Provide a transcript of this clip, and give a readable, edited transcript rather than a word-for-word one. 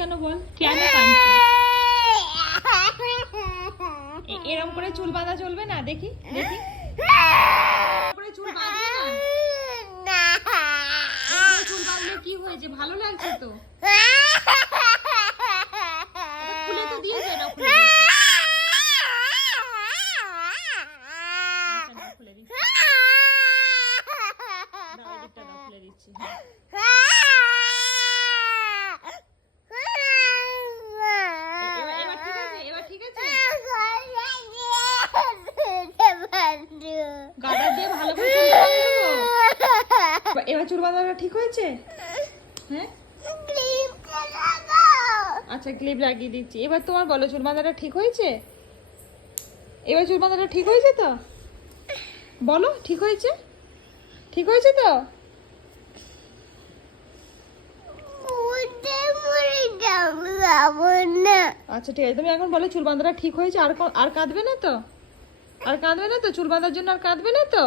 কেন বল, কেন কাঁদছে? এরকম করে চুল বাঁধা চলবে না, দেখি দেখি করে চুল বাঁধবে না। চুল বাঁধলে কি হয়েছে, ভালো লাগছে তো? খুলে তো দিয়েছে না, খুলে দিয়েছে। আচ্ছা, না, খুলে দিচ্ছি। দাও, এদিকটা দাও, খুলে দিচ্ছি। এবার ঠিক আছে, এবার ঠিক আছে। গাডার দিয়ে ভালো করে চুল বাঁধিয়ে দেবো। এবার চুল বাঁধাটা ঠিক হয়েছে? হ্যাঁ, আচ্ছা, ক্লিপ লাগিয়ে দিচ্ছি। এবার তোমার বলো, চুল বাঁধাটা ঠিক হয়েছে? এবার চুল বাঁধাটা ঠিক হয়েছে তো? বলো, ঠিক হয়েছে? ঠিক হয়েছে তো? আচ্ছা, ঠিক আছে। তুমি এখন বলো, চুল বাঁধাটা ঠিক হয়েছে? আর কাঁদবে না তো? আর কাঁদবে না তো? চুল বাঁধার জন্য আর কাঁদবে না তো?